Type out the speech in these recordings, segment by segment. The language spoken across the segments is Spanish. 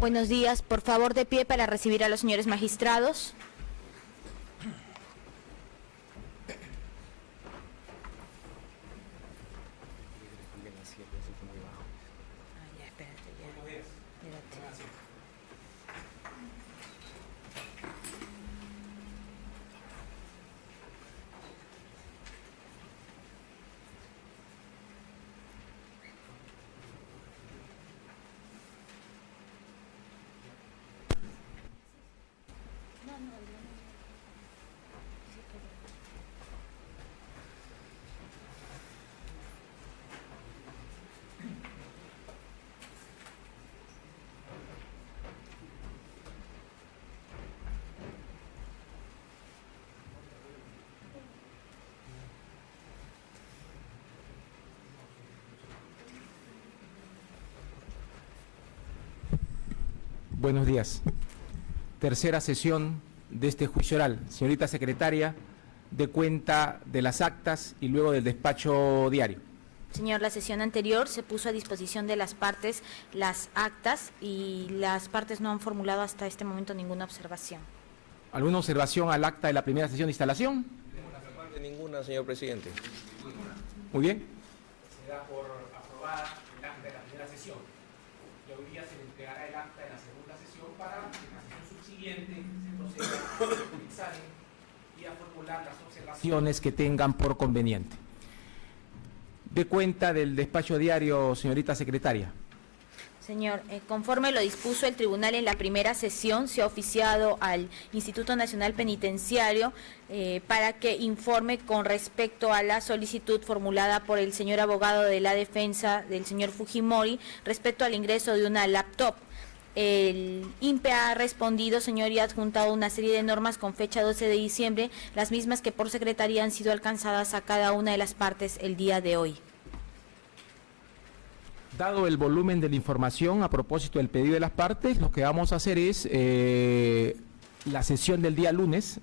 Buenos días, por favor de pie para recibir a los señores magistrados. Buenos días. Tercera sesión de este juicio oral. Señorita secretaria, de cuenta de las actas y luego del despacho diario. Señor, la sesión anterior se puso a disposición de las partes las actas y las partes no han formulado hasta este momento ninguna observación. ¿Alguna observación al acta de la primera sesión de instalación? Ninguna, señor presidente. Muy bien. Se da por aprobada el acta de la primera sesión. Y hoy día se le entregará el acta de la segunda sesión para que en la sesión subsiguiente se proceda al examen y a formular las observaciones que tengan por conveniente. De cuenta del despacho diario, señorita secretaria. Señor, conforme lo dispuso el tribunal en la primera sesión, se ha oficiado al Instituto Nacional Penitenciario para que informe con respecto a la solicitud formulada por el señor abogado de la defensa del señor Fujimori respecto al ingreso de una laptop. El INPE ha respondido, señor, y ha adjuntado una serie de normas con fecha 12 de diciembre, las mismas que por secretaría han sido alcanzadas a cada una de las partes el día de hoy. Dado el volumen de la información a propósito del pedido de las partes, lo que vamos a hacer es la sesión del día lunes,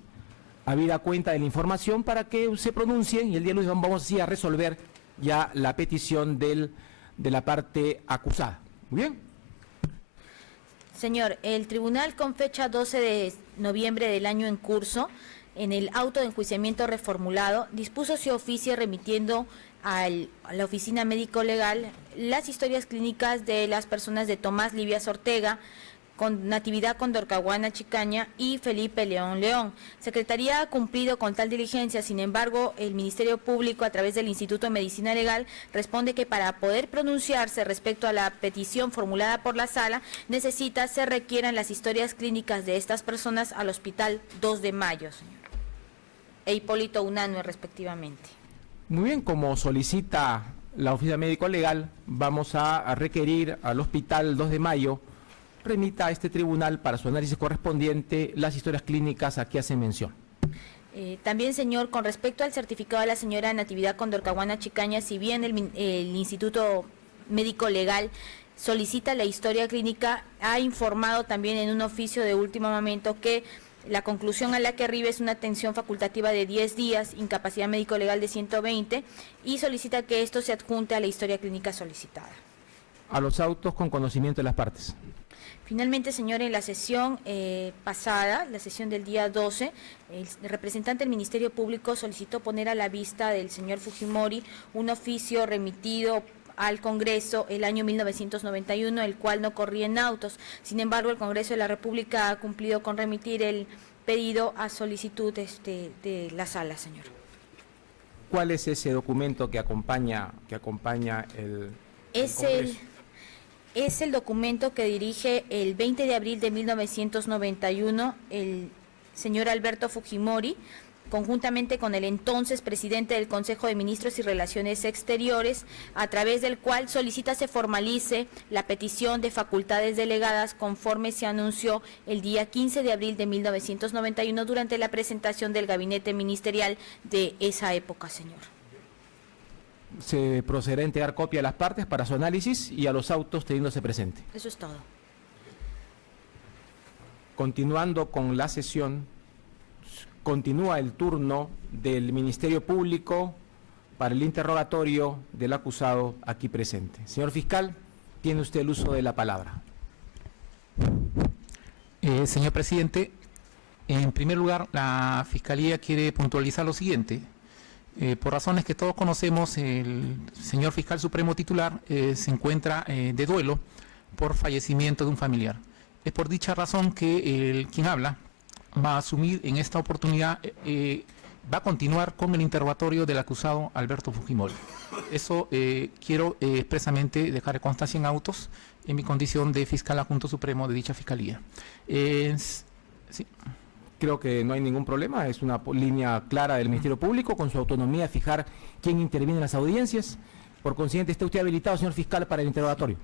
habida cuenta de la información para que se pronuncien y el día lunes vamos así a resolver ya la petición de la parte acusada. Muy bien. Señor, el tribunal con fecha 12 de noviembre del año en curso, en el auto de enjuiciamiento reformulado, dispuso se oficie remitiendo a la oficina médico-legal las historias clínicas de las personas de Tomás Livias Ortega, con Natividad Condorcahuana Chicaña y Felipe León León. Secretaría ha cumplido con tal diligencia, sin embargo, el Ministerio Público, a través del Instituto de Medicina Legal, responde que para poder pronunciarse respecto a la petición formulada por la sala, se requieran las historias clínicas de estas personas al Hospital 2 de Mayo, señor, e Hipólito Unanue, respectivamente. Muy bien, como solicita la oficina médico-legal, vamos a requerir al Hospital 2 de Mayo remita a este tribunal para su análisis correspondiente las historias clínicas a que hacen mención. También, señor, con respecto al certificado de la señora Natividad Condorcahuana Chicaña, si bien el Instituto Médico Legal solicita la historia clínica, ha informado también en un oficio de último momento que la conclusión a la que arriba es una atención facultativa de 10 días, incapacidad médico-legal de 120, y solicita que esto se adjunte a la historia clínica solicitada. A los autos con conocimiento de las partes. Finalmente, señor, en la sesión pasada, la sesión del día 12, el representante del Ministerio Público solicitó poner a la vista del señor Fujimori un oficio remitido al Congreso el año 1991, el cual no corría en autos. Sin embargo, el Congreso de la República ha cumplido con remitir el pedido a solicitud de la sala, señor. ¿Cuál es ese documento que acompaña el Congreso? Es el documento que dirige el 20 de abril de 1991 el señor Alberto Fujimori, conjuntamente con el entonces presidente del Consejo de Ministros y Relaciones Exteriores, a través del cual solicita se formalice la petición de facultades delegadas conforme se anunció el día 15 de abril de 1991 durante la presentación del gabinete ministerial de esa época, señor. Se procederá a entregar copia a las partes para su análisis y a los autos teniéndose presente. Eso es todo. Continuando con la sesión, continúa el turno del Ministerio Público para el interrogatorio del acusado aquí presente. Señor fiscal, tiene usted el uso de la palabra. Señor presidente, en primer lugar, la Fiscalía quiere puntualizar lo siguiente. Por razones que todos conocemos, el señor fiscal supremo titular se encuentra de duelo por fallecimiento de un familiar. Es por dicha razón que quien habla va a asumir en esta oportunidad, va a continuar con el interrogatorio del acusado Alberto Fujimori. Eso quiero expresamente dejar constancia en autos en mi condición de fiscal adjunto supremo de dicha fiscalía. Sí. Creo que no hay ningún problema, es una línea clara del Ministerio Público con su autonomía de fijar quién interviene en las audiencias. Por consiguiente, ¿está usted habilitado, señor fiscal, para el interrogatorio?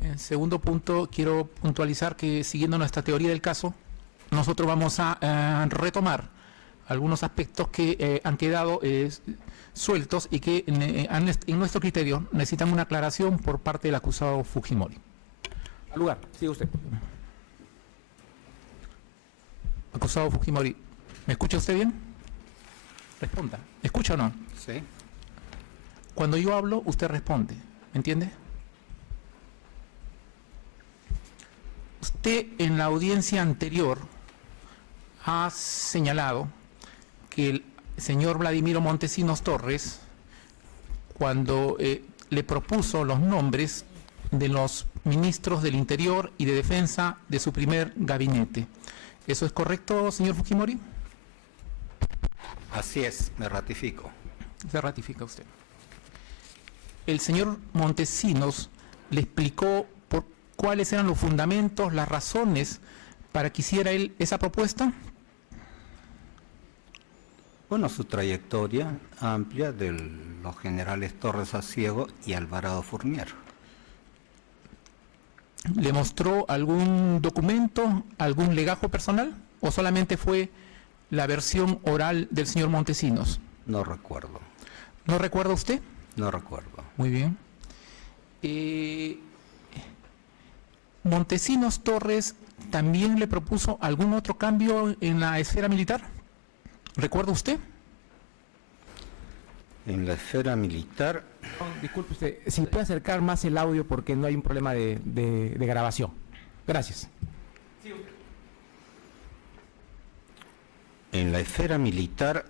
En segundo punto, quiero puntualizar que siguiendo nuestra teoría del caso, nosotros vamos a retomar algunos aspectos que han quedado sueltos y que en nuestro criterio necesitan una aclaración por parte del acusado Fujimori. Al lugar, sigue usted. Acusado Fujimori, ¿me escucha usted bien? Responda, ¿me escucha o no? Sí. Cuando yo hablo, usted responde, ¿me entiende? Usted en la audiencia anterior ha señalado que el señor Vladimiro Montesinos Torres, cuando le propuso los nombres de los ministros del Interior y de Defensa de su primer gabinete. ¿Eso es correcto, señor Fujimori? Así es, me ratifico. Se ratifica usted. El señor Montesinos le explicó cuáles eran los fundamentos, las razones para que hiciera él esa propuesta. Bueno, su trayectoria amplia de los generales Torres Aciego y Alvarado Fournier. ¿Le mostró algún documento, algún legajo personal o solamente fue la versión oral del señor Montesinos? No recuerdo. ¿No recuerda usted? No recuerdo. Muy bien. ¿Montesinos Torres también le propuso algún otro cambio en la esfera militar? ¿Recuerda usted? En la esfera militar, Disculpe usted, si puede acercar más el audio porque no hay un problema de grabación. Gracias. en la esfera militar,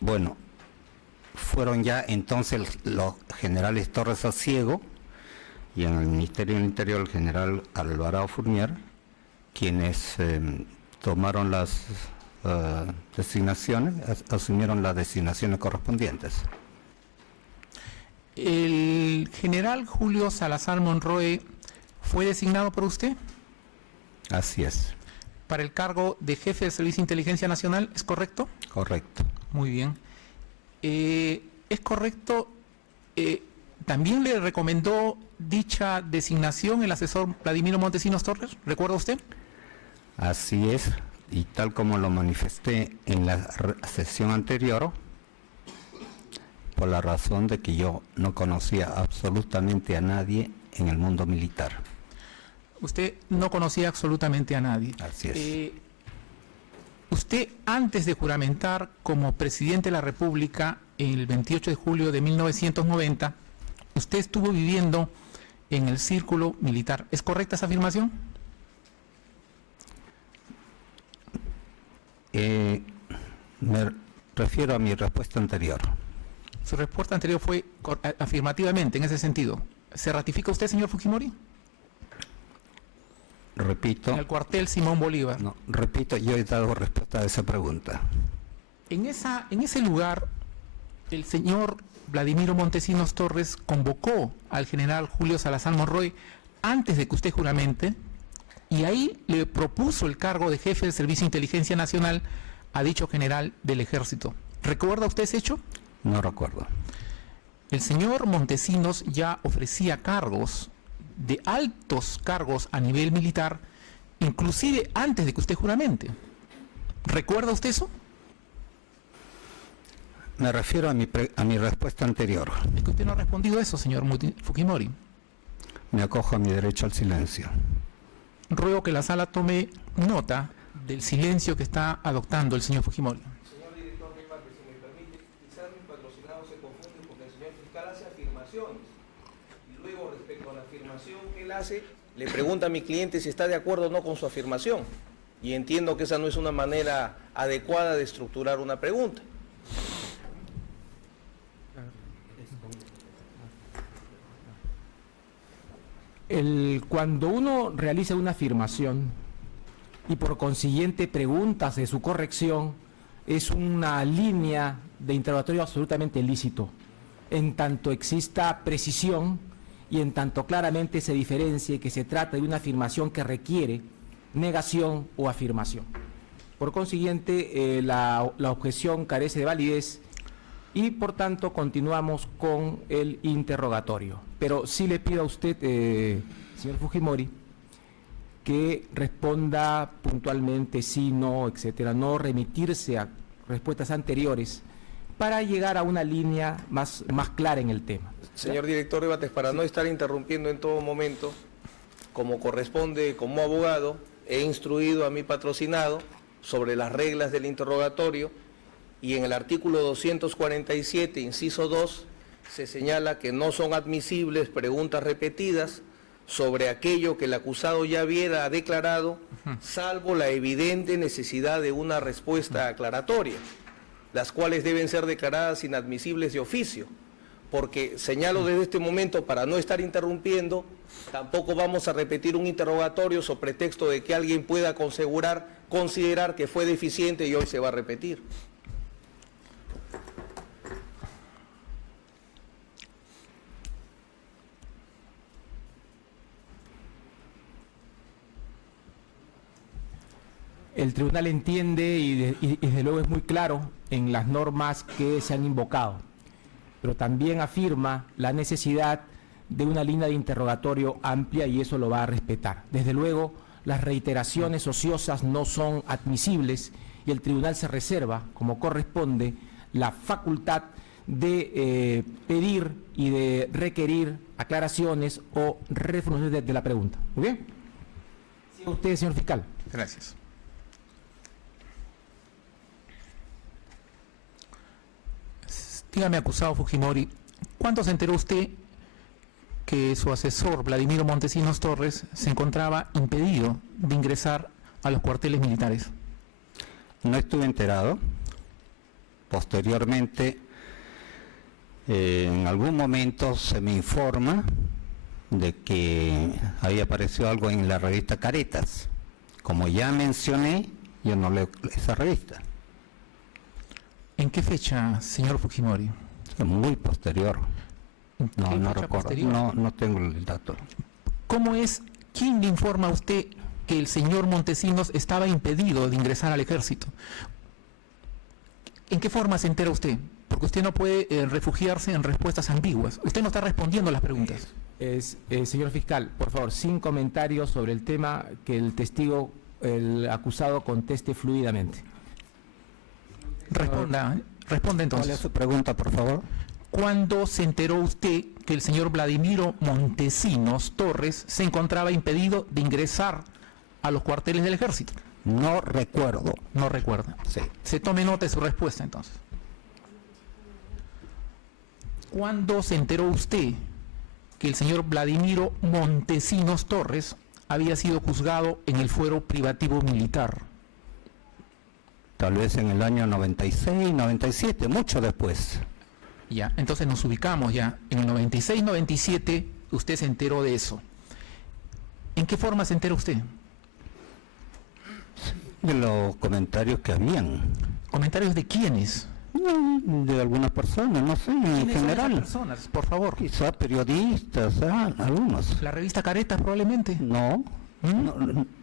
bueno, fueron ya entonces los generales Torres Aciego y en el Ministerio del Interior el general Alvarado Fournier, quienes tomaron las designaciones, asumieron las designaciones correspondientes. ¿El general Julio Salazar Monroe fue designado por usted Así es, para el cargo de jefe del Servicio de Inteligencia Nacional? ¿Es correcto? correcto. Muy bien. ¿Es correcto? ¿También le recomendó dicha designación el asesor Vladimiro Montesinos Torres? ¿Recuerda usted? Así es, y tal como lo manifesté en la sesión anterior, por la razón de que yo no conocía absolutamente a nadie en el mundo militar. Usted no conocía absolutamente a nadie. Así es. Usted, antes de juramentar como presidente de la República el 28 de julio de 1990, usted estuvo viviendo en el círculo militar. ¿Es correcta esa afirmación? Me refiero a mi respuesta anterior. Su respuesta anterior fue afirmativamente en ese sentido. ¿Se ratifica usted, señor Fujimori? Repito, En el cuartel Simón Bolívar. no, repito, yo he dado respuesta a esa pregunta. En ese lugar, el señor Vladimiro Montesinos Torres convocó al general Julio Salazar Monroe antes de que usted juramente, y ahí le propuso el cargo de jefe del Servicio de Inteligencia Nacional a dicho general del Ejército. ¿Recuerda usted ese hecho? No recuerdo. El señor Montesinos ya ofrecía cargos, de altos cargos a nivel militar, inclusive antes de que usted juramente. ¿Recuerda usted eso? Me refiero a mi respuesta anterior. Es que usted no ha respondido a eso, señor Fujimori. Me acojo a mi derecho al silencio. Ruego que la sala tome nota del silencio que está adoptando el señor Fujimori. Señor director de parte, si me permite, quizás mi patrocinado se confunde porque el señor fiscal hace afirmaciones y luego respecto a la afirmación que él hace, le pregunta a mi cliente si está de acuerdo o no con su afirmación. Y entiendo que esa no es una manera adecuada de estructurar una pregunta. Cuando uno realiza una afirmación y por consiguiente pregunta de su corrección, es una línea de interrogatorio absolutamente lícito, en tanto exista precisión y en tanto claramente se diferencie que se trata de una afirmación que requiere negación o afirmación. Por consiguiente, la objeción carece de validez y por tanto continuamos con el interrogatorio. Pero sí le pido a usted, señor Fujimori, que responda puntualmente sí, no, etcétera, no remitirse a respuestas anteriores para llegar a una línea más clara en el tema. Señor director de debates, para no estar interrumpiendo en todo momento, como corresponde como abogado, he instruido a mi patrocinado sobre las reglas del interrogatorio y en el artículo 247, inciso 2, se señala que no son admisibles preguntas repetidas sobre aquello que el acusado ya hubiera declarado, salvo la evidente necesidad de una respuesta aclaratoria, las cuales deben ser declaradas inadmisibles de oficio, porque señalo desde este momento, para no estar interrumpiendo, tampoco vamos a repetir un interrogatorio sobre pretexto de que alguien pueda considerar que fue deficiente y hoy se va a repetir. El tribunal entiende y desde luego es muy claro en las normas que se han invocado, pero también afirma la necesidad de una línea de interrogatorio amplia y eso lo va a respetar. Desde luego, las reiteraciones ociosas no son admisibles y el tribunal se reserva, como corresponde, la facultad de pedir y de requerir aclaraciones o reformulaciones de la pregunta. ¿Muy bien? Siga usted, señor fiscal. Gracias. Dígame, acusado Fujimori, ¿cuándo se enteró usted que su asesor, Vladimiro Montesinos Torres, se encontraba impedido de ingresar a los cuarteles militares? No estuve enterado. Posteriormente, en algún momento se me informa de que había aparecido algo en la revista Caretas. Como ya mencioné, yo no leo esa revista. ¿En qué fecha, señor Fujimori? Muy posterior. No, no recuerdo. Posterior? No tengo el dato. ¿Quién le informa a usted que el señor Montesinos estaba impedido de ingresar al ejército? ¿En qué forma se entera usted? Porque usted no puede refugiarse en respuestas ambiguas. Usted no está respondiendo a las preguntas. Señor fiscal, por favor, sin comentarios sobre el tema, que el testigo, el acusado, conteste fluidamente. Responda entonces. ¿Cuál es su pregunta, por favor? ¿Cuándo se enteró usted que el señor Vladimiro Montesinos Torres se encontraba impedido de ingresar a los cuarteles del ejército? No recuerdo. No recuerda. Sí. Se tome nota de su respuesta entonces. ¿Cuándo se enteró usted que el señor Vladimiro Montesinos Torres había sido juzgado en el fuero privativo militar? Tal vez en el año 96, 97, mucho después. Ya, entonces nos ubicamos ya. En el 96, 97, usted se enteró de eso. ¿En qué forma se enteró usted? De los comentarios que habían. ¿Comentarios de quiénes? De algunas personas, no sé, en ¿Quiénes son esas general. personas, por favor? Quizá periodistas, algunos. ¿La revista Caretas probablemente? No,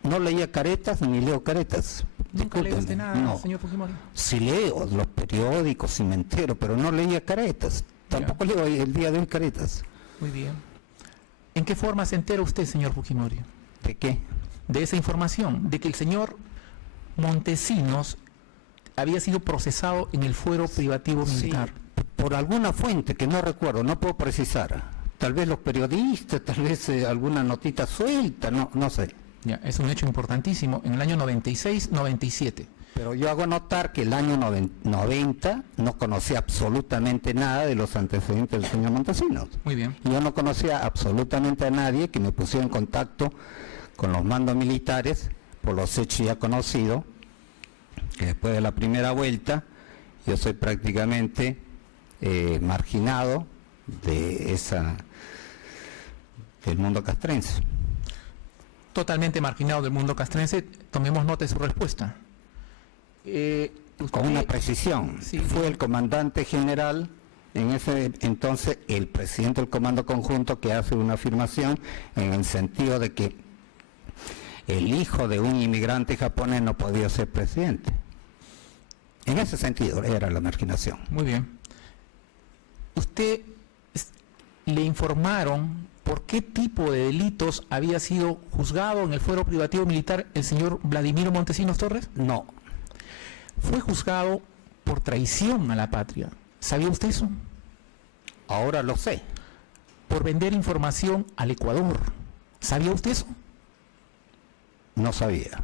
no leía Caretas ni leo Caretas. ¿Nunca lee usted Discúlpeme, nada, no. señor Fujimori? Sí leo los periódicos y me entero, pero no leía Caretas. Tampoco leo el día de hoy Caretas. Muy bien. ¿En qué forma se entera usted, señor Fujimori, ¿De qué? de esa información? De que el señor Montesinos había sido procesado en el fuero privativo militar. Sí, por alguna fuente que no recuerdo, no puedo precisar. Tal vez los periodistas, tal vez alguna notita suelta, no sé. Ya, es un hecho importantísimo. En el año 96, 97. Pero yo hago notar que el año 90 no conocía absolutamente nada de los antecedentes del señor Montesinos. Muy bien. Yo no conocía absolutamente a nadie que me pusiera en contacto con los mandos militares por los hechos ya conocidos, que después de la primera vuelta yo soy prácticamente marginado del mundo castrense. Totalmente marginado del mundo castrense, tomemos nota de su respuesta. Con una precisión, Sí. fue el comandante general, en ese entonces el presidente del Comando Conjunto, que hace una afirmación en el sentido de que el hijo de un inmigrante japonés no podía ser presidente. En ese sentido era la marginación. Muy bien. ¿Usted le informaron por qué tipo de delitos había sido juzgado en el fuero privativo militar el señor Vladimiro Montesinos Torres? No, Fue juzgado por traición a la patria. ¿Sabía usted eso? ahora lo sé. Por vender información al Ecuador. ¿Sabía usted eso? No sabía.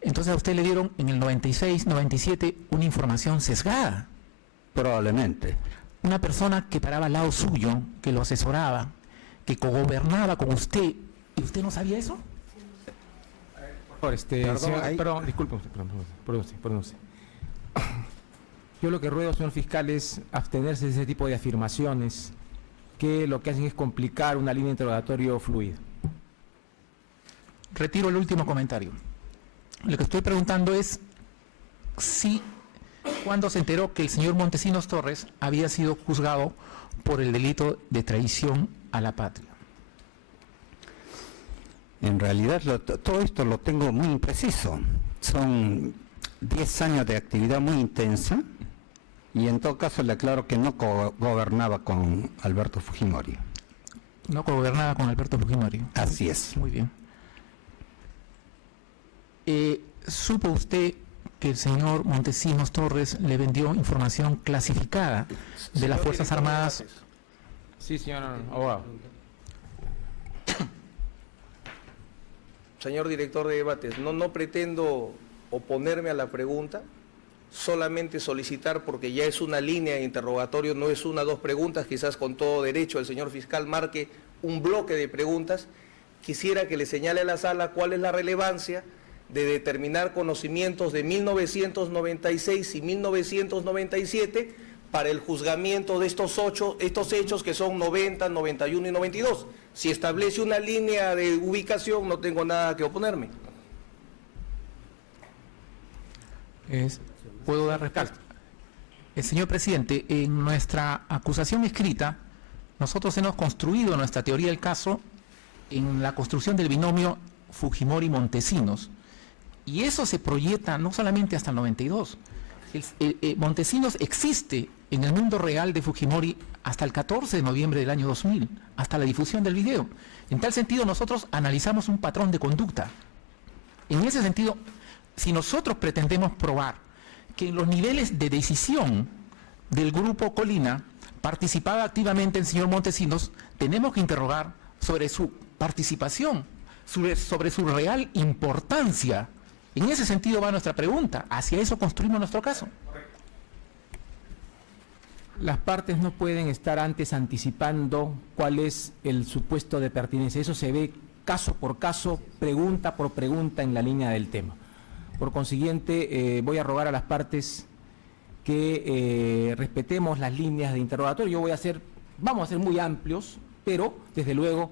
Entonces a usted le dieron en el 96, 97 una información sesgada. Probablemente. Una persona que paraba al lado suyo, que lo asesoraba, que cogobernaba con usted, ¿y usted no sabía eso? Por Perdón, señor, ahí- perdón, disculpe, perdón. Yo lo que ruego, señor fiscal, es abstenerse de ese tipo de afirmaciones que lo que hacen es complicar una línea de interrogatorio fluida. Retiro el último comentario. Lo que estoy preguntando es si, cuándo se enteró que el señor Montesinos Torres había sido juzgado por el delito de traición a la patria. En realidad todo esto lo tengo muy impreciso. Son 10 años de actividad muy intensa y en todo caso le aclaro que no gobernaba con Alberto Fujimori. No cogobernaba con Alberto Fujimori. Así es. Muy bien. ¿Supo usted que el señor Montesinos Torres le vendió información clasificada de las Señor Fuerzas director de Armadas? debates, Sí, señor abogado. Señor director de debates, no pretendo oponerme a la pregunta, solamente solicitar, porque ya es una línea de interrogatorio, no es una o dos preguntas, quizás con todo derecho el señor fiscal marque un bloque de preguntas. Quisiera que le señale a la sala cuál es la relevancia de determinar conocimientos de 1996 y 1997 para el juzgamiento de estos hechos que son 90, 91 y 92. Si establece una línea de ubicación, no tengo nada que oponerme. ¿Puedo dar respuesta? Señor presidente, en nuestra acusación escrita, nosotros hemos construido nuestra teoría del caso en la construcción del binomio Fujimori-Montesinos. Y eso se proyecta no solamente hasta el 92. Montesinos existe en el mundo real de Fujimori hasta el 14 de noviembre del año 2000, hasta la difusión del video. En tal sentido, nosotros analizamos un patrón de conducta. En ese sentido, si nosotros pretendemos probar que en los niveles de decisión del Grupo Colina participaba activamente el señor Montesinos, tenemos que interrogar sobre su participación, sobre su real importancia. En ese sentido va nuestra pregunta. Hacia eso construimos nuestro caso. Las partes no pueden estar antes anticipando cuál es el supuesto de pertinencia. Eso se ve caso por caso, pregunta por pregunta en la línea del tema. Por consiguiente, voy a rogar a las partes que respetemos las líneas de interrogatorio. Vamos a ser muy amplios, pero desde luego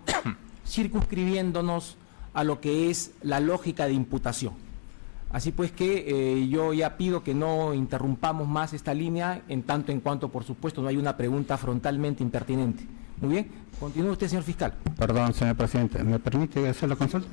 circunscribiéndonos a lo que es la lógica de imputación. Así pues que yo ya pido que no interrumpamos más esta línea, en tanto en cuanto, por supuesto, no hay una pregunta frontalmente impertinente. Muy bien, continúe usted, señor fiscal. Perdón, señor presidente, ¿me permite hacer la consulta?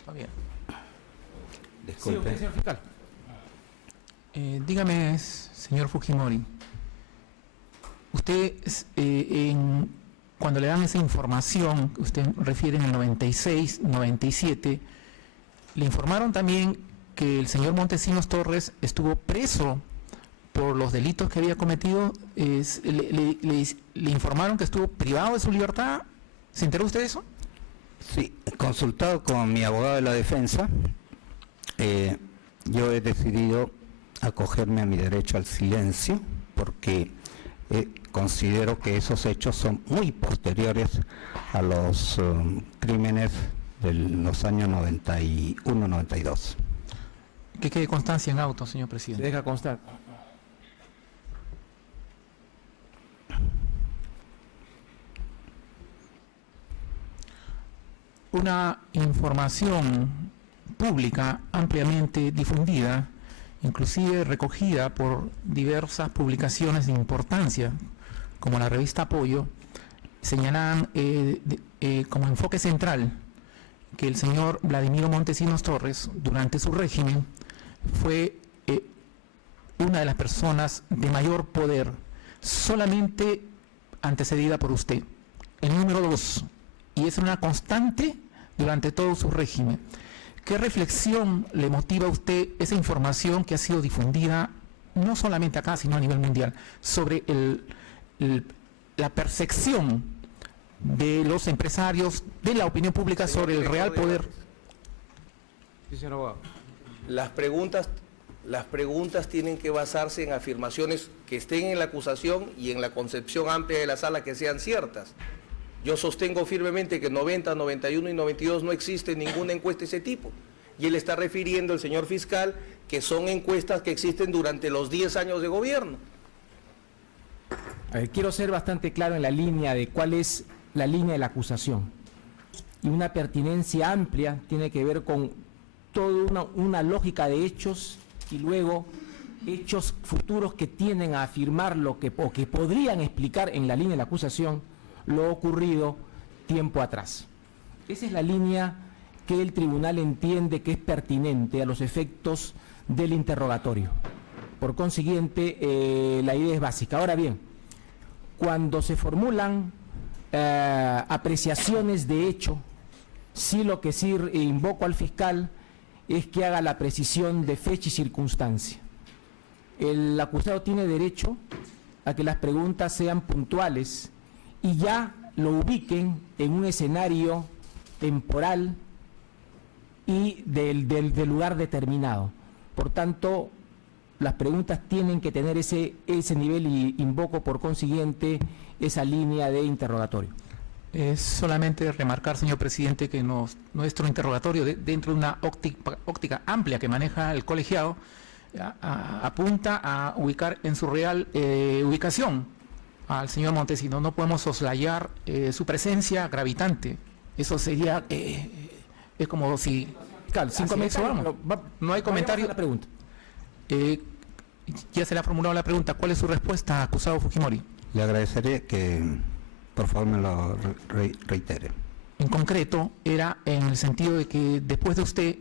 Está bien. Sí, Disculpe. usted, señor fiscal. Dígame, señor Fujimori, usted, cuando le dan esa información que usted refiere en el 96, 97, le informaron también que el señor Montesinos Torres estuvo preso por los delitos que había cometido. Le informaron que estuvo privado de su libertad ¿Se enteró usted de eso? Sí, consultado con mi abogado de la defensa, yo he decidido acogerme a mi derecho al silencio porque considero que esos hechos son muy posteriores a los crímenes de los años 91-92. Que quede constancia en auto, señor Se presidente. deja constar. Una información pública ampliamente difundida, inclusive recogida por diversas publicaciones de importancia, como la revista Apoyo, señalan como enfoque central que el señor Vladimiro Montesinos Torres, durante su régimen, fue una de las personas de mayor poder, solamente antecedida por usted. El número 2, y es una constante durante todo su régimen. ¿Qué reflexión le motiva a usted esa información que ha sido difundida, no solamente acá, sino a nivel mundial, sobre la percepción de los empresarios, de la opinión pública sobre el real poder? Sí, señor abogado. Las preguntas tienen que basarse en afirmaciones que estén en la acusación y en la concepción amplia de la sala que sean ciertas. Yo sostengo firmemente que 90, 91 y 92 no existe ninguna encuesta de ese tipo. Y él está refiriendo, el señor fiscal, que son encuestas que existen durante los 10 años de gobierno. A ver, quiero ser bastante claro en la línea de cuál es la línea de la acusación. Y una pertinencia amplia tiene que ver con toda una lógica de hechos y luego hechos futuros que tienden a afirmar lo que, o que podrían explicar en la línea de la acusación lo ocurrido tiempo atrás. Esa es la línea que el tribunal entiende que es pertinente a los efectos del interrogatorio. Por consiguiente, la idea es básica. Ahora bien, cuando se formulan apreciaciones de hecho, sí lo que sí invoco al fiscal es que haga la precisión de fecha y circunstancia. El acusado tiene derecho a que las preguntas sean puntuales y ya lo ubiquen en un escenario temporal y del lugar determinado. Por tanto, las preguntas tienen que tener ese nivel y invoco por consiguiente esa línea de interrogatorio. Es solamente remarcar, señor presidente, que nuestro interrogatorio, dentro de una óptica amplia que maneja el colegiado, apunta a ubicar en su real ubicación al señor Montesinos. No podemos soslayar su presencia gravitante. Eso sería, es como si... Claro, sin comentario, no hay comentario. La pregunta. Ya se le ha formulado la pregunta. ¿Cuál es su respuesta, acusado Fujimori? Le agradeceré que por favor me lo reitere. En concreto, era en el sentido de que después de usted,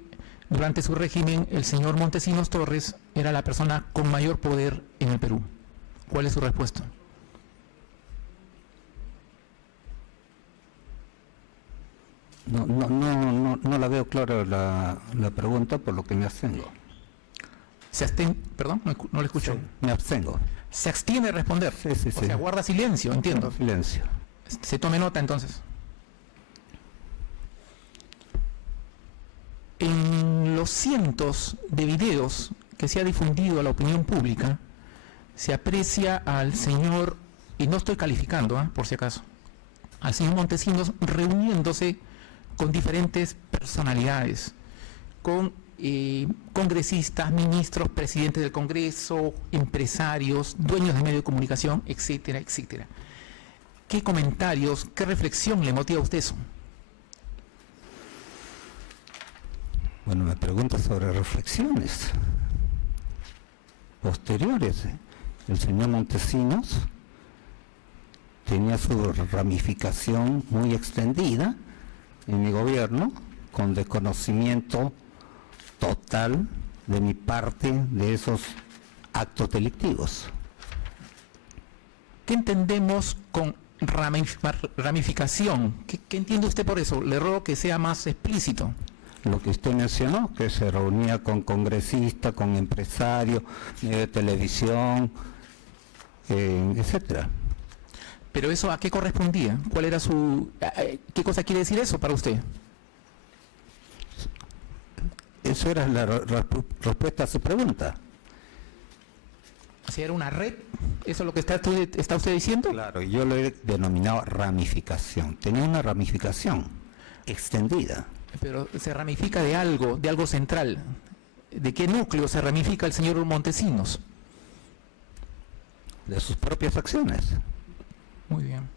durante su régimen, el señor Montesinos Torres era la persona con mayor poder en el Perú. ¿Cuál es su respuesta? No la veo clara la pregunta, por lo que me abstengo. Perdón, no le escucho. Sí, me abstengo. Se abstiene de responder. Sí. O sea, guarda silencio, entiendo. Silencio. Se tome nota entonces. En los cientos de videos que se ha difundido a la opinión pública, se aprecia al señor, y no estoy calificando, por si acaso, al señor Montesinos reuniéndose con diferentes personalidades, con congresistas, ministros, presidentes del Congreso, empresarios, dueños de medios de comunicación, etcétera, etcétera. ¿Qué comentarios, qué reflexión le motiva a usted eso? Bueno, me pregunta sobre reflexiones posteriores. El señor Montesinos tenía su ramificación muy extendida en mi gobierno, con desconocimiento total de mi parte de esos actos delictivos. ¿Qué entendemos con ramificación? ¿Qué entiende usted por eso? Le ruego que sea más explícito. Lo que usted mencionó, que se reunía con congresistas, con empresarios, de televisión, etcétera. Pero eso, ¿a qué correspondía? ¿Cuál era su... ¿Qué cosa quiere decir eso para usted? Eso era la respuesta a su pregunta. Si era una red, ¿eso es lo que está usted diciendo? Claro, yo lo he denominado ramificación. Tenía una ramificación extendida. Pero se ramifica de algo central. ¿De qué núcleo se ramifica el señor Montesinos? De sus propias acciones. Muy bien.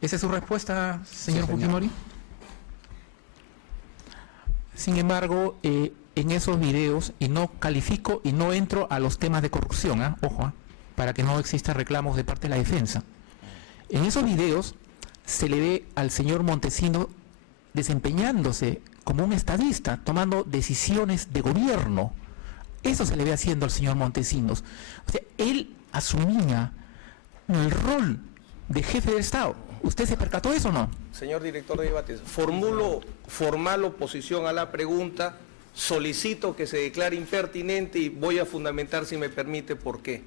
¿Esa es su respuesta, señor Fujimori? Sin embargo, en esos videos, y no califico y no entro a los temas de corrupción, ojo, para que no exista reclamos de parte de la defensa. En esos videos se le ve al señor Montesinos desempeñándose como un estadista, tomando decisiones de gobierno. Eso se le ve haciendo al señor Montesinos. O sea, él asumía el rol de jefe de Estado. ¿Usted se percató de eso o no? Señor director de debates, formulo formal oposición a la pregunta, solicito que se declare impertinente y voy a fundamentar, si me permite, por qué.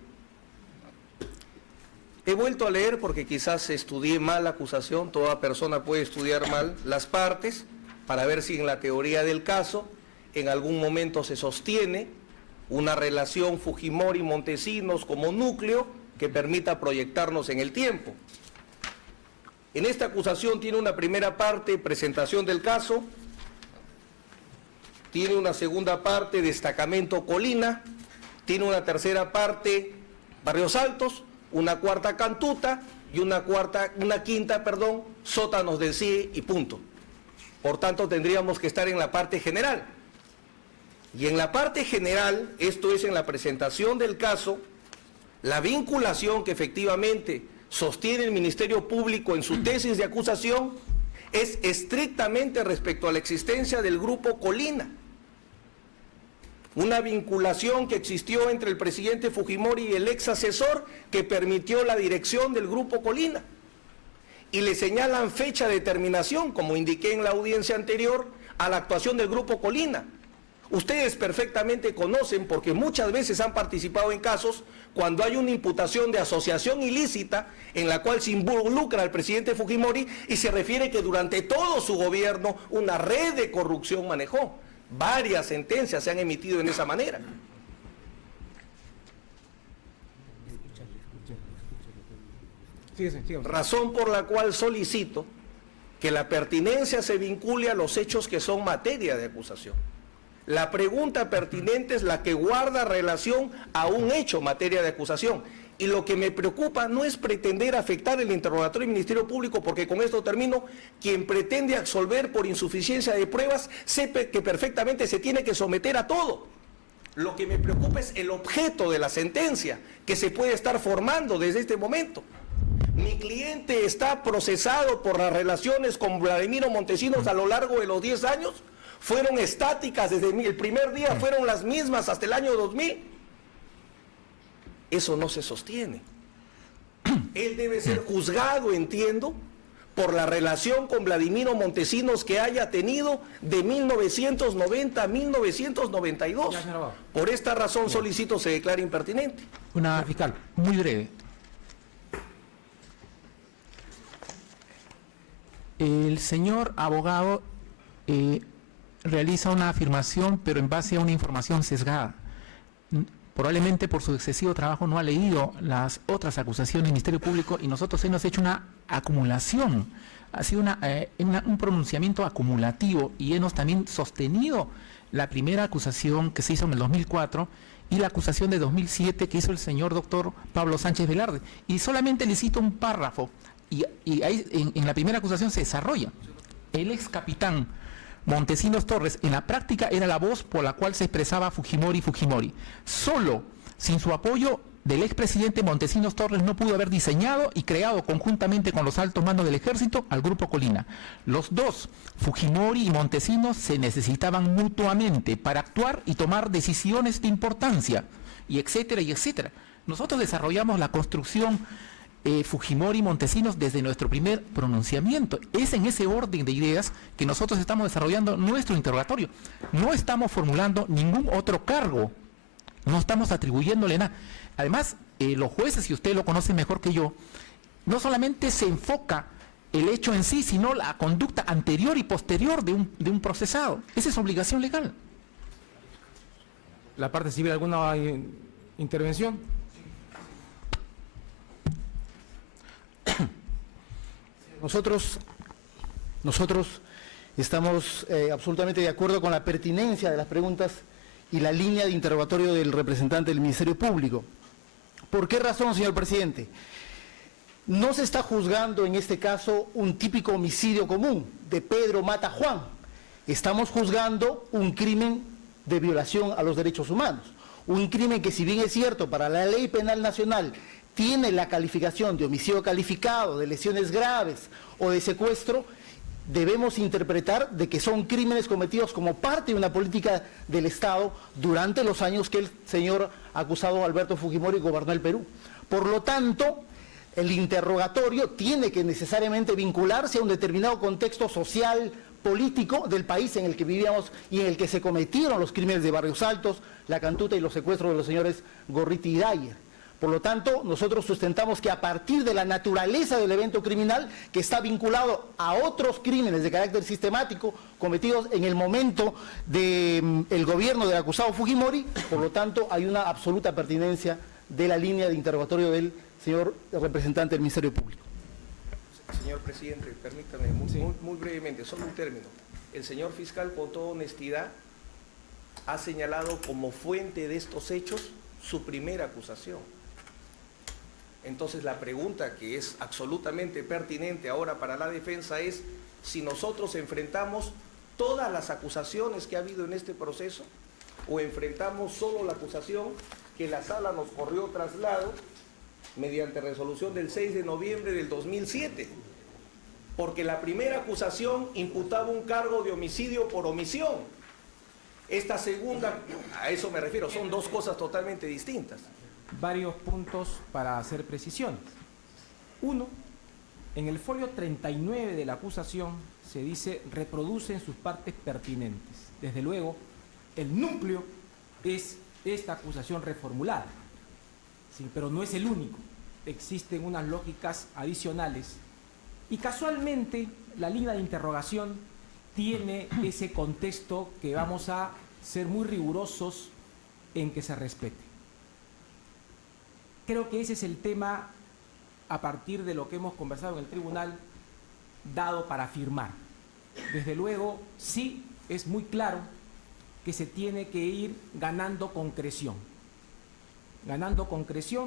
He vuelto a leer, porque quizás estudié mal la acusación, toda persona puede estudiar mal las partes, para ver si en la teoría del caso en algún momento se sostiene una relación Fujimori-Montesinos como núcleo que permita proyectarnos en el tiempo. En esta acusación tiene una primera parte, presentación del caso, tiene una segunda parte, destacamento Colina, tiene una tercera parte, Barrios Altos, una cuarta Cantuta y una quinta, sótanos del CIE y punto. Por tanto, tendríamos que estar en la parte general. Y en la parte general, esto es en la presentación del caso, la vinculación que efectivamente sostiene el Ministerio Público en su tesis de acusación es estrictamente respecto a la existencia del Grupo Colina. Una vinculación que existió entre el presidente Fujimori y el ex asesor que permitió la dirección del Grupo Colina. Y le señalan fecha de terminación, como indiqué en la audiencia anterior, a la actuación del Grupo Colina. Ustedes perfectamente conocen, porque muchas veces han participado en casos, cuando hay una imputación de asociación ilícita en la cual se involucra al presidente Fujimori y se refiere que durante todo su gobierno una red de corrupción manejó. Varias sentencias se han emitido en esa manera. Razón por la cual solicito que la pertinencia se vincule a los hechos que son materia de acusación. La pregunta pertinente es la que guarda relación a un hecho materia de acusación. Y lo que me preocupa no es pretender afectar el interrogatorio del Ministerio Público, porque con esto termino, quien pretende absolver por insuficiencia de pruebas, sepa que perfectamente se tiene que someter a todo. Lo que me preocupa es el objeto de la sentencia, que se puede estar formando desde este momento. Mi cliente está procesado por las relaciones con Vladimiro Montesinos a lo largo de los 10 años. Fueron estáticas desde el primer día, fueron las mismas hasta el año 2000. Eso no se sostiene. Él debe ser juzgado, entiendo, por la relación con Vladimiro Montesinos que haya tenido de 1990 a 1992. Por esta razón solicito se declare impertinente. Una fiscal muy breve. El señor abogado realiza una afirmación, pero en base a una información sesgada. Probablemente por su excesivo trabajo no ha leído las otras acusaciones del Ministerio Público y nosotros hemos hecho una acumulación, ha sido un pronunciamiento acumulativo y hemos también sostenido la primera acusación que se hizo en el 2004 y la acusación de 2007 que hizo el señor doctor Pablo Sánchez Velarde. Y solamente le cito un párrafo y ahí en la primera acusación se desarrolla. El ex capitán Montesinos Torres en la práctica era la voz por la cual se expresaba Fujimori. Solo sin su apoyo del expresidente Montesinos Torres no pudo haber diseñado y creado conjuntamente con los altos mandos del ejército al Grupo Colina. Los dos, Fujimori y Montesinos, se necesitaban mutuamente para actuar y tomar decisiones de importancia, y etcétera, y etcétera. Nosotros desarrollamos la construcción Fujimori y Montesinos desde nuestro primer pronunciamiento. Es en ese orden de ideas que nosotros estamos desarrollando nuestro interrogatorio. No estamos formulando ningún otro cargo, no estamos atribuyéndole nada. Además, los jueces, y usted lo conoce mejor que yo, no solamente se enfoca el hecho en sí, sino la conducta anterior y posterior de un procesado. Esa es obligación legal. ¿La parte civil alguna intervención? Nosotros estamos absolutamente de acuerdo con la pertinencia de las preguntas y la línea de interrogatorio del representante del Ministerio Público. ¿Por qué razón, señor presidente? No se está juzgando en este caso un típico homicidio común de Pedro mata a Juan. Estamos juzgando un crimen de violación a los derechos humanos. Un crimen que, si bien es cierto, para la ley penal nacional tiene la calificación de homicidio calificado, de lesiones graves o de secuestro, debemos interpretar de que son crímenes cometidos como parte de una política del Estado durante los años que el señor acusado Alberto Fujimori gobernó el Perú. Por lo tanto, el interrogatorio tiene que necesariamente vincularse a un determinado contexto social, político del país en el que vivíamos y en el que se cometieron los crímenes de Barrios Altos, La Cantuta y los secuestros de los señores Gorriti y Dyer. Por lo tanto, nosotros sustentamos que a partir de la naturaleza del evento criminal, que está vinculado a otros crímenes de carácter sistemático cometidos en el momento del gobierno del acusado Fujimori, por lo tanto, hay una absoluta pertinencia de la línea de interrogatorio del señor representante del Ministerio Público. Señor presidente, permítame muy brevemente, solo un término. El señor fiscal, con toda honestidad, ha señalado como fuente de estos hechos su primera acusación. Entonces la pregunta que es absolutamente pertinente ahora para la defensa es si nosotros enfrentamos todas las acusaciones que ha habido en este proceso o enfrentamos solo la acusación que la sala nos corrió traslado mediante resolución del 6 de noviembre del 2007. Porque la primera acusación imputaba un cargo de homicidio por omisión. Esta segunda, a eso me refiero, son dos cosas totalmente distintas. Varios puntos para hacer precisiones. Uno, en el folio 39 de la acusación se dice reproduce en sus partes pertinentes. Desde luego, el núcleo es esta acusación reformulada, sí, pero no es el único. Existen unas lógicas adicionales y casualmente la línea de interrogación tiene ese contexto que vamos a ser muy rigurosos en que se respete. Creo que ese es el tema, a partir de lo que hemos conversado en el tribunal, dado para afirmar. Desde luego, sí es muy claro que se tiene que ir ganando concreción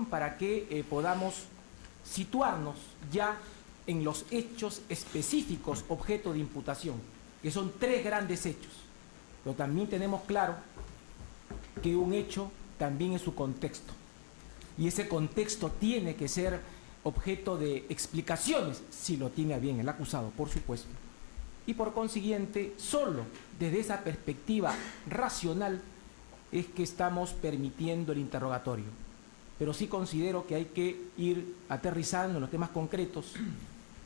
para que podamos situarnos ya en los hechos específicos objeto de imputación, que son tres grandes hechos. Pero también tenemos claro que un hecho también es su contexto. Y ese contexto tiene que ser objeto de explicaciones, si lo tiene a bien el acusado, por supuesto. Y por consiguiente, solo desde esa perspectiva racional es que estamos permitiendo el interrogatorio. Pero sí considero que hay que ir aterrizando en los temas concretos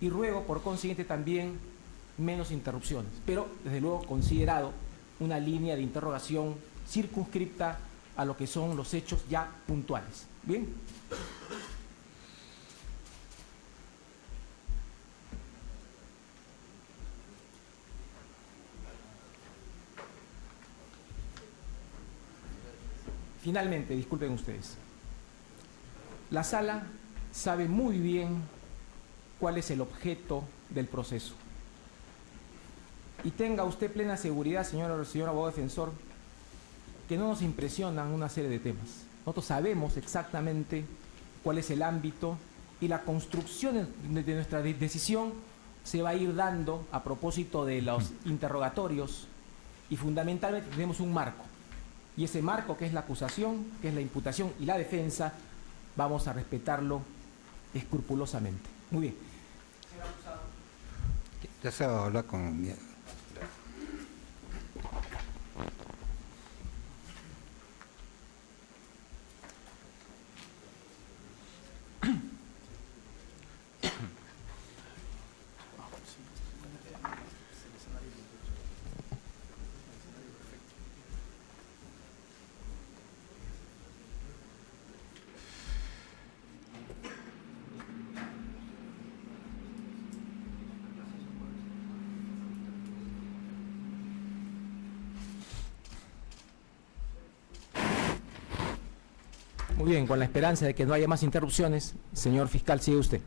y ruego, por consiguiente, también menos interrupciones. Pero, desde luego, considerado una línea de interrogación circunscripta a lo que son los hechos ya puntuales. ¿Bien? Finalmente, disculpen ustedes, la sala sabe muy bien cuál es el objeto del proceso. Y tenga usted plena seguridad, señor abogado defensor, que no nos impresionan una serie de temas. Nosotros sabemos exactamente cuál es el ámbito y la construcción de nuestra decisión se va a ir dando a propósito de los interrogatorios y fundamentalmente tenemos un marco. Y ese marco, que es la acusación, que es la imputación y la defensa, vamos a respetarlo escrupulosamente. Muy bien. Ya se va a hablar con... Muy bien, con la esperanza de que no haya más interrupciones, señor fiscal, sigue usted.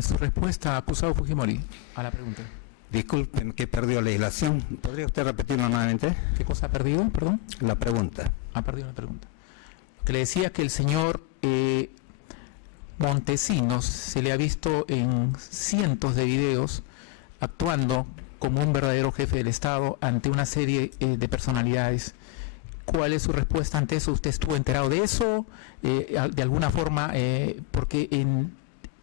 Su respuesta, acusado Fujimori, a la pregunta. Disculpen que perdió la ilación. ¿Podría usted repetirlo nuevamente? ¿Qué cosa ha perdido? Perdón. La pregunta. Ha perdido la pregunta. Que le decía que el señor Montesinos se le ha visto en cientos de videos actuando como un verdadero jefe del Estado ante una serie de personalidades. ¿Cuál es su respuesta ante eso? ¿Usted estuvo enterado de eso? De alguna forma, porque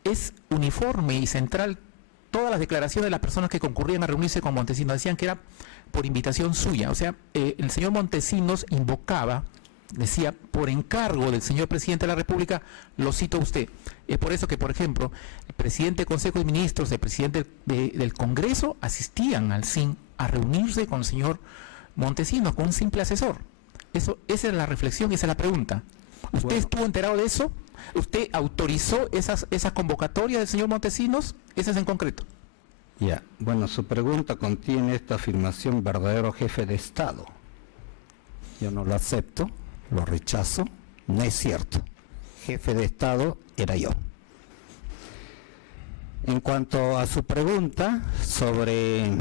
es uniforme y central todas las declaraciones de las personas que concurrían a reunirse con Montesinos. Decían que era por invitación suya. O sea, el señor Montesinos invocaba, decía, por encargo del señor presidente de la República, lo cito a usted. Es por eso que, por ejemplo, el presidente del Consejo de Ministros, el presidente del Congreso, asistían al CIN a reunirse con el señor Montesinos, con un simple asesor. Esa es la reflexión, esa es la pregunta. ¿Usted estuvo enterado de eso? ¿Usted autorizó esa convocatoria del señor Montesinos? Esa es en concreto. Ya, bueno, su pregunta contiene esta afirmación: verdadero jefe de Estado. Yo no lo acepto, lo rechazo, no es cierto. Jefe de Estado era yo. En cuanto a su pregunta sobre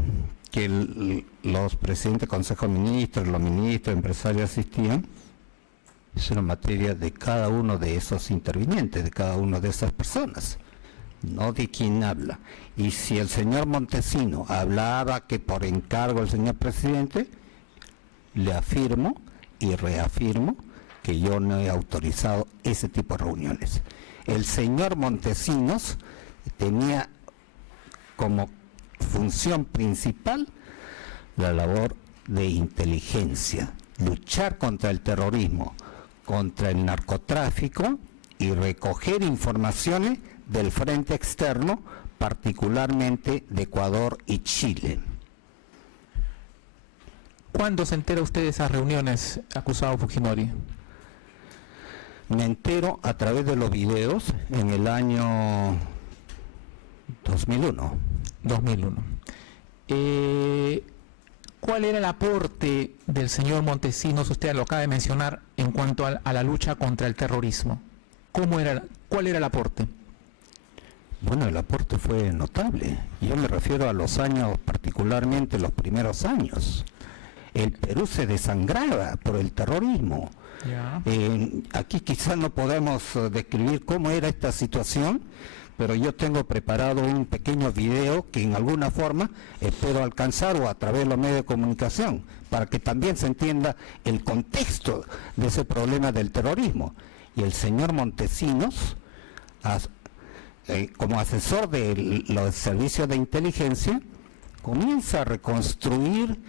que los presidentes del Consejo de Ministros, los ministros, empresarios asistían, es una materia de cada uno de esos intervinientes, de cada una de esas personas, no de quien habla. Y si el señor Montesino hablaba que por encargo del señor presidente, le afirmo y reafirmo que yo no he autorizado ese tipo de reuniones. El señor Montesinos tenía como función principal la labor de inteligencia, luchar contra el terrorismo, contra el narcotráfico y recoger informaciones del frente externo, particularmente de Ecuador y Chile. ¿Cuándo se entera usted de esas reuniones, acusado Fujimori? Me entero a través de los videos en el año 2001. 2001. ¿Cuál era el aporte del señor Montesinos, usted lo acaba de mencionar, en cuanto a la lucha contra el terrorismo? ¿Cuál era el aporte? Bueno, el aporte fue notable. Yo me refiero a los años, particularmente los primeros años. El Perú se desangraba por el terrorismo. Ya. Aquí quizás no podemos describir cómo era esta situación, pero yo tengo preparado un pequeño video que en alguna forma espero alcanzar, o a través de los medios de comunicación, para que también se entienda el contexto de ese problema del terrorismo. Y el señor Montesinos, como asesor de los servicios de inteligencia, comienza a reconstruir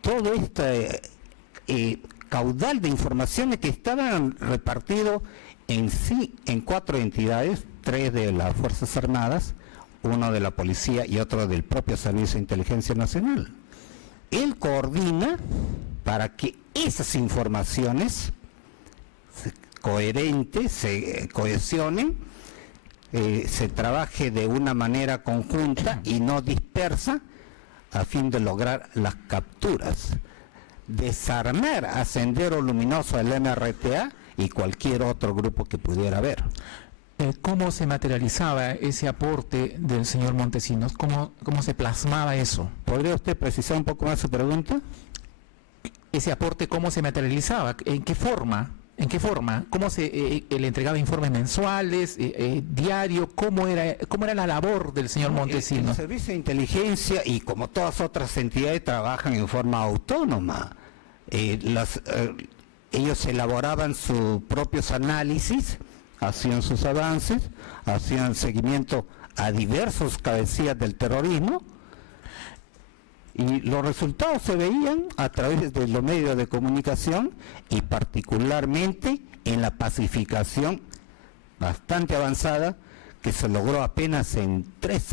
todo este caudal de informaciones que estaban repartidos en 4 entidades, 3 de las Fuerzas Armadas, 1 de la Policía y otro del propio Servicio de Inteligencia Nacional. Él coordina para que esas informaciones coherentes se cohesionen, se trabaje de una manera conjunta y no dispersa, a fin de lograr las capturas, desarmar a Sendero Luminoso, el MRTA y cualquier otro grupo que pudiera haber. ¿Cómo se materializaba ese aporte del señor Montesinos? ¿Cómo se plasmaba eso? ¿Podría usted precisar un poco más su pregunta? Ese aporte, ¿cómo se materializaba? ¿En qué forma? ¿En qué forma? ¿Cómo le entregaba informes mensuales, diario? ¿Cómo era la labor del señor Montesinos? El Servicio de Inteligencia, y como todas otras entidades, trabajan en forma autónoma. Ellos elaboraban sus propios análisis, hacían sus avances, hacían seguimiento a diversos cabecillas del terrorismo, y los resultados se veían a través de los medios de comunicación y particularmente en la pacificación bastante avanzada que se logró apenas en 3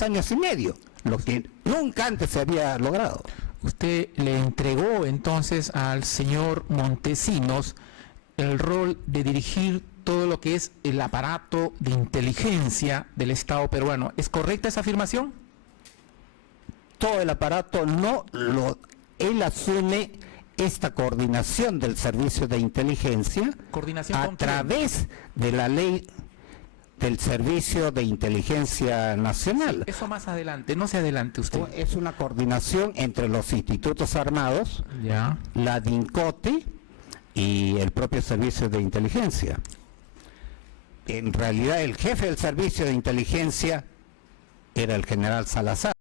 años y medio, lo que nunca antes se había logrado. Usted le entregó entonces al señor Montesinos el rol de dirigir todo lo que es el aparato de inteligencia del Estado peruano. ¿Es correcta esa afirmación? Todo el aparato él asume esta coordinación del servicio de inteligencia ¿Coordinación a con quién? través de la ley del Servicio de Inteligencia Nacional. Eso más adelante, no se adelante usted. Es una coordinación entre los institutos armados, Ya. la DINCOTE y el propio Servicio de Inteligencia. En realidad el jefe del Servicio de Inteligencia era el general Salazar.